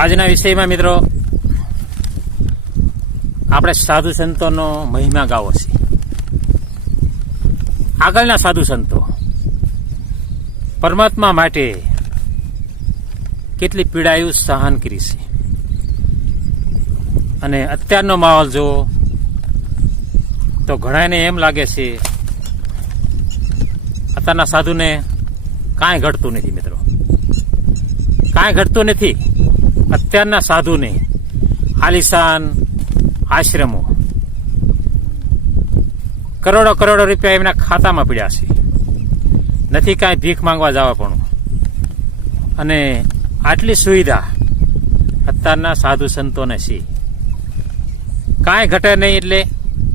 આજના વિષયમાં મિત્રો આપણે સાધુ સંતોનો મહિમા ગાવો છે. આગળના સાધુ સંતો પરમાત્મા માટે કેટલી પીડાયું સહન કરી છે. અને અત્યારનો માહોલ જો તો ઘણાને એમ લાગે છે અત્યારના સાધુને કાંઈ ઘટતું નથી. મિત્રો કાંઈ ઘટતું નથી. અત્યારના સાધુને આલિશાન આશ્રમો કરોડો કરોડો રૂપિયા એમના ખાતામાં પડ્યા છે. નથી કાંઈ ભીખ માંગવા જવા પણ. અને આટલી સુવિધા અત્યારના સાધુ સંતોને છે. કાંઈ ઘટે નહીં એટલે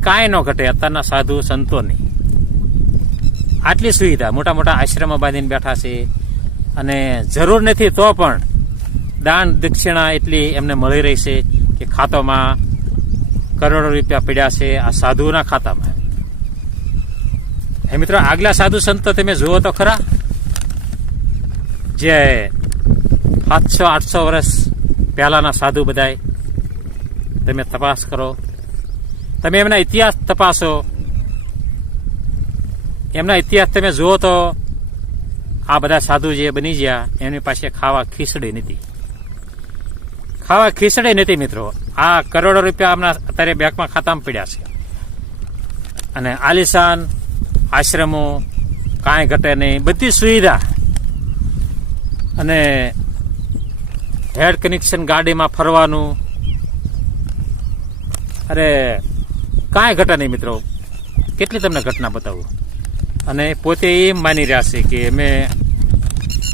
કાંઈ ન ઘટે અત્યારના સાધુ સંતોને. આટલી સુવિધા મોટા મોટા આશ્રમો બાંધીને બેઠા છે. અને જરૂર નથી તો પણ દાન દક્ષિણા એટલી એમને મળી રહી છે કે ખાતામાં કરોડો રૂપિયા પડ્યા છે આ સાધુના ખાતામાં. હે મિત્રો, આગલા સાધુ સંતો તમે જુઓ તો ખરા, જે 700-800 વર્ષ પહેલાના સાધુ બધાય તમે તપાસ કરો, તમે એમના ઇતિહાસ તપાસો. એમના ઇતિહાસ તમે જુઓ તો આ બધા સાધુ જે બની ગયા એમની પાસે ખાવા ખીચડી નથી. ખાવા ખીચડી નથી મિત્રો. આ કરોડો રૂપિયા હમણાં અત્યારે બેંકમાં ખાતામાં પડ્યા છે. અને આલિશાન આશ્રમો કાંઈ ઘટે નહીં, બધી સુવિધા. અને હેડ કનેક્શન ગાડીમાં ફરવાનું, અરે કાંઈ ઘટે નહીં મિત્રો. કેટલી તમને ઘટના બતાવું. અને પોતે એમ માની રહ્યા છે કે અમે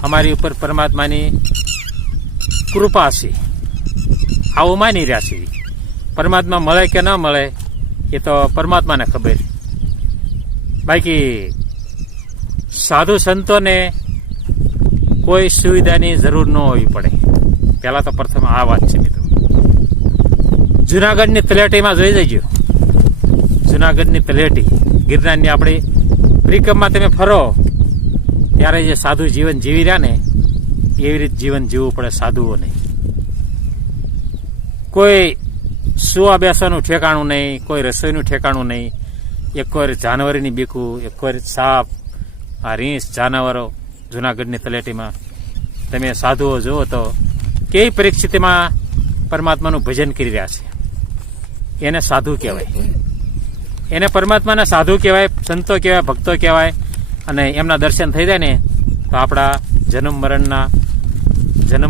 અમારી ઉપર પરમાત્માની કૃપા છે, આવું માની રહ્યા છે. પરમાત્મા મળે કે ન મળે એ તો પરમાત્માને ખબર. બાકી સાધુ સંતોને કોઈ સુવિધાની જરૂર ન હોવી પડે. પહેલા તો પ્રથમ આ વાત છે મિત્રો. જુનાગઢની તલેટીમાં જોઈ જજો. જુનાગઢની તલેટી, ગિરનારની આપણી પરિક્રમમાં તમે ફરો ત્યારે જે સાધુ જીવન જીવી રહ્યા ને એવી રીતે જીવન જીવવું પડે સાધુઓને. કોઈ સુવા બેસવાનું ઠેકાણું નહીં, કોઈ રસોઈનું ઠેકાણું નહીં. એક વાર જાનવરની બીકું, એક વાર સાપ, આ રીંછ જાનવરો. જુનાગઢની તલેટીમાં તમે સાધુઓ જુઓ તો કેવી પરિસ્થિતિમાં પરમાત્માનું ભજન કરી રહ્યા છે. એને સાધુ કહેવાય. એને પરમાત્માના સાધુ કહેવાય, સંતો કહેવાય, ભક્તો કહેવાય. અને એમના દર્શન થઈ જાય ને તો આપણા જન્મ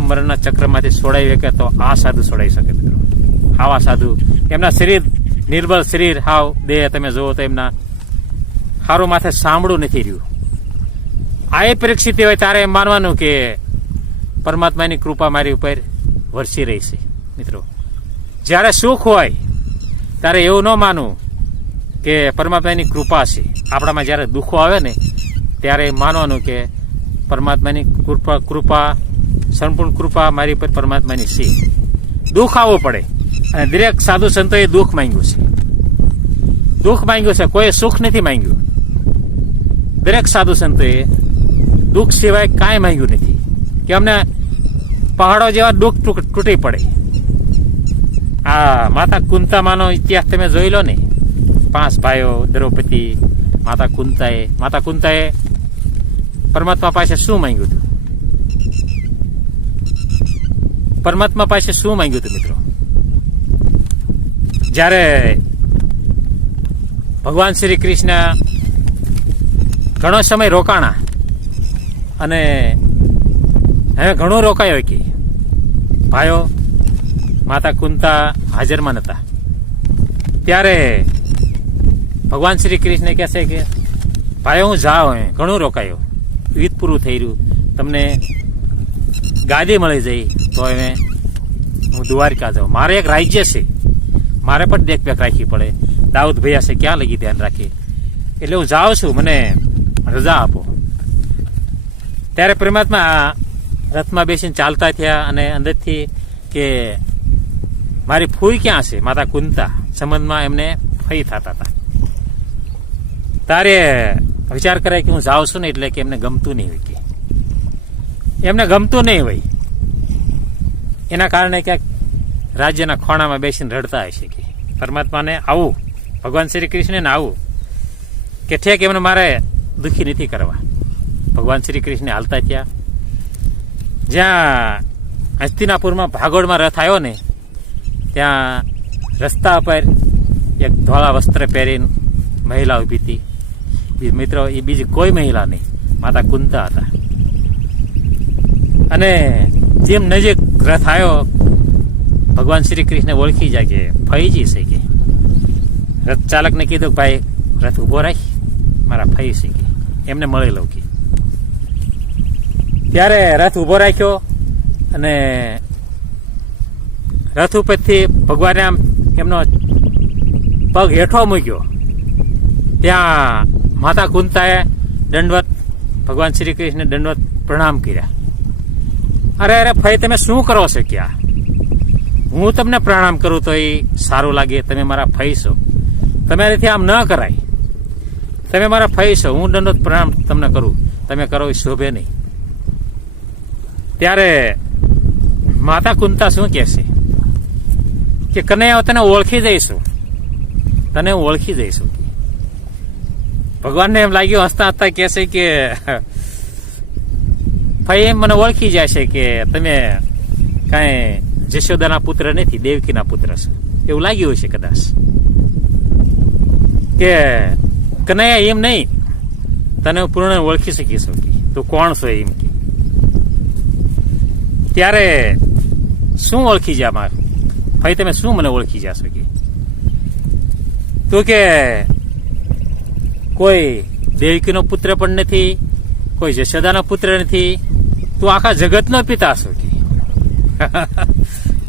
મરણના ચક્રમાંથી છોડાવી શકે તો આ સાધુ છોડાવી શકે મિત્રો. આવા સાધુ, એમના શરીર નિર્બળ શરીર, હાવ દેહ તમે જુઓ તો એમના સારું માથે સાંભળું નથી રહ્યું. આ એ પરિસ્થિતિ હોય ત્યારે એમ માનવાનું કે પરમાત્માની કૃપા મારી ઉપર વરસી રહી છે મિત્રો. જ્યારે સુખ હોય ત્યારે એવું ન માનવું કે પરમાત્માની કૃપા છે. આપણામાં જ્યારે દુઃખો આવે ને ત્યારે માનવાનું કે પરમાત્માની કૃપા સંપૂર્ણ કૃપા મારી પર પરમાત્માની છે. દુઃખ આવવું પડે. અને દરેક સાધુ સંતોએ દુઃખ માંગ્યું છે. દુઃખ માંગ્યું છે, કોઈ સુખ નથી માંગ્યું. દરેક સાધુ સંતોએ દુઃખ સિવાય કાંઈ માંગ્યું નથી કે અમને પહાડો જેવા દુઃખ તૂટી પડે. આ માતા કુંતામાનો ઇતિહાસ તમે જોઈ લો ને. 5 ભાઈઓ, દ્રૌપદી, માતા કુંતાએ પરમાત્મા પાસે શું માંગ્યું હતું? પરમાત્મા પાસે શું માંગ્યું હતું મિત્રો? જ્યારે ભગવાન શ્રી કૃષ્ણ ઘણો સમય રોકાણા અને હવે ઘણું રોકાયો કે ભાઈઓ માતા કુંતા હાજરમાં નતા, ત્યારે ભગવાન શ્રી કૃષ્ણ કહે છે કે ભાઈ હું જાઉં, ઘણું રોકાયો, યુદ્ધ પૂરું થઈ રહ્યું, તમને ગાદી મળી જઈ તો હવે હું દ્વારકા જાઉં. મારે એક રાજ્ય છે, મારે પણ દેખરેખ રાખવી પડે. દાઉદ ભૈયા છે, ક્યાં લગી ધ્યાન રાખીએ. એટલે હું જાઉં છું, મને રજા આપો. ત્યારે પરમાત્મા રથમાં બેસીને ચાલતા થયા અને અંદરથી કે મારી ફૂઈ ક્યાં છે, માતા કુંતા સંબંધમાં એમને ફઈ થતા હતા. તારે વિચાર કરે કે હું જાઉં છું ને એટલે કે એમને ગમતું નહીં હોય. કે એમને ગમતું નહીં હોય. એના કારણે ક્યાંક રાજ્યના ખોણામાં બેસીને રડતા હશે કે પરમાત્માને આવું, ભગવાન શ્રી કૃષ્ણને આવું કે ઠેક એમને મારે દુઃખી નથી કરવા. ભગવાન શ્રી કૃષ્ણ હાલતા થયા. જ્યાં હસ્તિનાપુરમાં ભાગોળમાં રથ આવ્યો ને ત્યાં રસ્તા પર એક ધોળા વસ્ત્ર પહેરીને મહિલા ઊભી હતી. મિત્રો, એ બીજી કોઈ મહિલા નહીં, માતા કુંતા હતા. અને જેમ નજીક રથ આવ્યો, ભગવાન શ્રી કૃષ્ણ ઓળખી જાય કે ફઈજી છે કે. રથ ચાલકને કીધું કે ભાઈ રથ ઊભો રાખ, મારા ફઈ છે કે, એમને મળી લઉં કે. ત્યારે રથ ઊભો રાખ્યો અને રથ ઉપરથી ભગવાને આમ એમનો પગ હેઠો મૂક્યો. ત્યાં માતા કુંતાએ દંડવત, ભગવાન શ્રી કૃષ્ણે દંડવત પ્રણામ કર્યા. અરે અરે ભાઈ, તમે શું કરો છો ક્યાં? હું તમને પ્રણામ કરું તો એ સારું લાગે? તમે મારા ફઈ છો, તમારાથી આમ ન કરાય. તમે મારા ફઈ છો, હું દંડવત પ્રણામ તમને કરું, તમે કરો એ શોભે નહીં. ત્યારે માતા કુંતા શું કહેશે કે કનૈયા, તને ઓળખી જઈશું, તને હું ઓળખી જઈશું. ભગવાનને એમ લાગ્યું, હસતા હસતા કહેશે કે ભાઈ એમ મને ઓળખી જશે કે તમે કાંઈ જશોદાના પુત્ર નથી, દેવકીના પુત્ર છો, એવું લાગ્યું હશે કદાચ. કે કનૈયા એમ નહીં, તને હું પૂર્ણ ઓળખી શકીશું કે તું કોણ છો એમ કે. ત્યારે શું ઓળખી જા મારું ભાઈ, તમે શું મને ઓળખી જશો કે? તું કે કોઈ દેવકીનો પુત્ર પણ નથી, કોઈ જશોદાનો પુત્ર નથી, તું આખા જગતનો પિતા છો કે.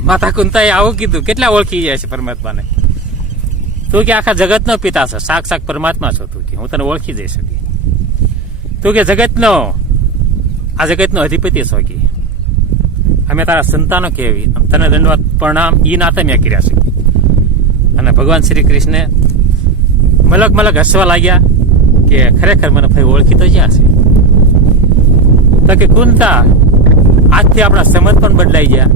માતા કુંતાએ આવું કીધું. કેટલા ઓળખી જાય છે પરમાત્માને? તું કે આખા જગતનો પિતા છો, સાક્ષાત પરમાત્મા છો તું કે, હું તને ઓળખી જઈશ કે. તું કે જગતનો, આ જગતનો અધિપતિ છો કે, અમે તારા સંતાનો કેવી, તને દંડવત પ્રણામ ઈ નાતે મેં કર્યા છે. અને ભગવાન શ્રી કૃષ્ણ મલક મલક હસવા લાગ્યા કે ખરેખર મને ભાઈ ઓળખી તો જ્યાં છે. તો કે કુંતા, આજથી આપણા સંબંધ પણ બદલાઈ ગયા.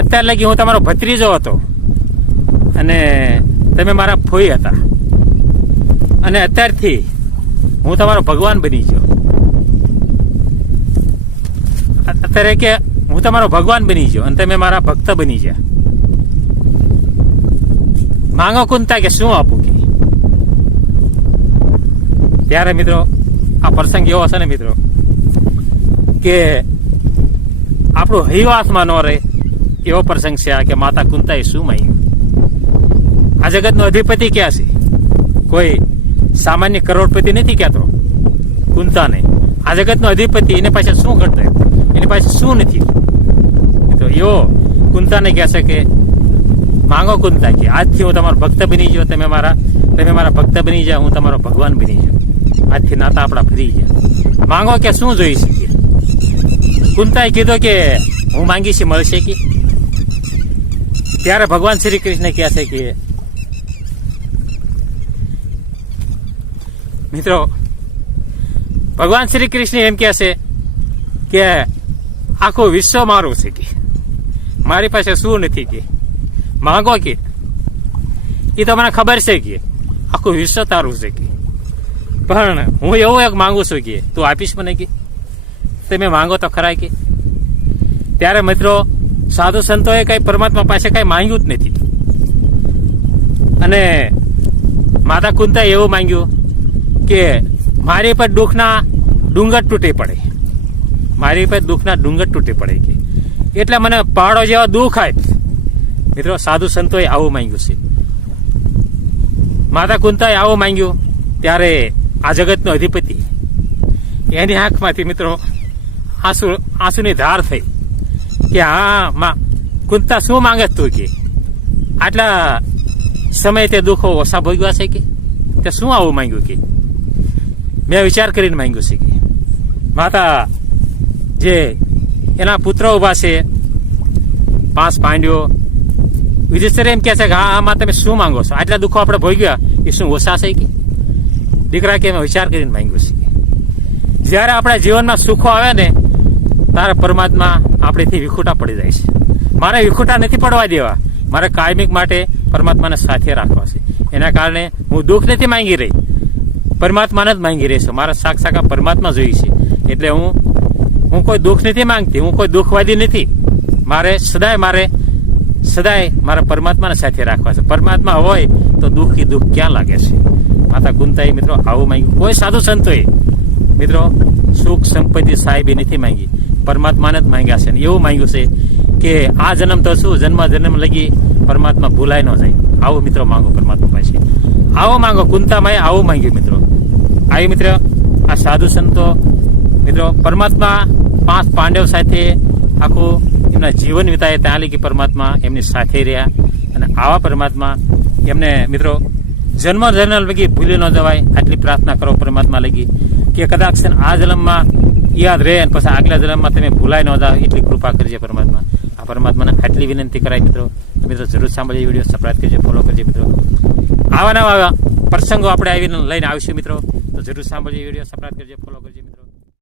અત્યાર લગી હું તમારો ભત્રીજો હતો અને તમે મારા ફોઈ હતા, અને અત્યારથી હું તમારો ભગવાન બની ગયો. અત્યારે કે હું તમારો ભગવાન બની ગયો અને તમે મારા ભક્ત બની ગયા. માંગો કુંતા કે શું આપું કે. ત્યારે મિત્રો આ પ્રસંગ એવો છે ને મિત્રો કે આપણું હૈવાસમાં ન રહે એવો પ્રસંગ છે આ, કે માતા કુંતાએ શું માંગ્યું. આ જગતનો અધિપતિ ક્યાં છે? કોઈ સામાન્ય કરોડપતિ નથી કહેતો કુંતાને. આ જગતનો અધિપતિ, એને પાસે શું કરતો, એની પાસે શું નથી. તો એવો કુંતાને કહેશે કે માંગો કુંતા કે આજથી હું તમારો ભક્ત બની ગયો, તમે મારા ભક્ત બની જાઓ, હું તમારો ભગવાન બની જાઉં. આજથી નાતા આપણા ફરી ગયા. માંગો કે શું જોઈ શકીએ? કુંતાએ કીધું કે હું માંગીશ મળશે કે. ત્યારે ભગવાન શ્રી કૃષ્ણ કહેશે કે મિત્રો, ભગવાન શ્રી કૃષ્ણ એમ કહેશે કે આખું વિશ્વ મારું છે કે, મારી પાસે શું નથી કે, માંગો કે. એ તો મને ખબર છે કે આખું વિશ્વ તારું છે કે, પણ હું એવું એક માંગુ છું કે તું આપીશ મને કે, તમે માંગો તો ખરા કે. ત્યારે મિત્રો સાધુ સંતોએ કઈ પરમાત્મા પાસે કઈ માંગ્યું જ નથી. અને માતા કુંતાએ એવું માંગ્યું કે મારી પર દુઃખના ડુંગર તૂટી પડે, મારી પર દુઃખના ડુંગર તૂટી પડે કે, એટલે મને પહાડો જેવા દુઃખ આપ. મિત્રો સાધુ સંતોએ આવું માંગ્યું છે, માતા કુંતાએ આવું માંગ્યું. ત્યારે આ જગતનો અધિપતિ, એની આંખમાંથી મિત્રો આંસુની ધાર થઈ કે હા કુંતા શું માંગે તું કે, આટલા સમય તે દુઃખો ઓછા ભોગવ્યા છે કે, તે શું આવું માંગ્યું કે. મેં વિચાર કરીને માંગ્યું છે કે માતા જે એના પુત્રો ઉભા છે 5 પાંડ્યો, યુધિષ્ઠિર એમ કહે છે કે હા આમાં તમે શું માંગો છો, આટલા દુઃખો આપણે ભોગવ્યા એ શું ઓછા છે કે. દીકરા કે મેં વિચાર કરીને માંગ્યું છે કે જ્યારે આપણા જીવનમાં સુખો આવે ને ત્યારે પરમાત્મા આપણેથી વિખૂટા પડી જાય છે. મારે વિખૂટા નથી પડવા દેવા, મારે કાયમિક માટે પરમાત્માને સાથે રાખવા છે. એના કારણે હું દુઃખ નથી માંગી રહી, પરમાત્માને જ માંગી રહી છું. મારા સાક્ષાત પરમાત્મા જોઈ છે. એટલે હું કોઈ દુઃખ નથી માંગતી, હું કોઈ દુઃખવાદી નથી. મારે સદાય મારા પરમાત્માને સાથે રાખવા છે. પરમાત્મા હોય તો દુઃખ ક્યાં લાગે છે? માતા કુંતાએ મિત્રો આવું માંગ્યું. કોઈ સાધુ સંતોએ મિત્રો સુખ સંપત્તિ સાહેબે નથી માંગી, પરમાત્માને જ માંગ્યા છે. એવું માંગ્યું છે કે આ જન્મ તો શું, જન્મ લગી પરમાત્મા ભૂલાય ન જાય. આવું મિત્રો માંગો પરમાત્મા પાસે, આવો માંગો. કુંતામાએ આવું માંગ્યું મિત્રો. આવી મિત્ર આ સાધુ સંતો મિત્રો પરમાત્મા 5 પાંડવ સાથે આખું એમના જીવન વિતાય, ત્યાં લગી પરમાત્મા એમની સાથે રહ્યા. અને આવા પરમાત્મા એમને મિત્રો જન્મ લગી ભૂલી ન જવાય. આટલી પ્રાર્થના કરો પરમાત્મા લગી કે કદાચ આ જન્મમાં યાદ રહે અને પછી આગલા જન્મમાં તમે ભૂલાઈ ન જાવ, એટલી કૃપા કરજે પરમાત્મા. આ પરમાત્માને આટલી વિનંતી કરાય મિત્રો. મિત્રો જરૂર સાંભળજો વિડીયો, સબસ્ક્રાઇબ કરજો, ફોલો કરજો મિત્રો. આવા નવા પ્રસંગો આપણે આવીને લઈને આવીશું મિત્રો. તો જરૂર સાંભળજો વિડીયો, સબસ્ક્રાઇબ કરજો, ફોલો કરજો મિત્રો.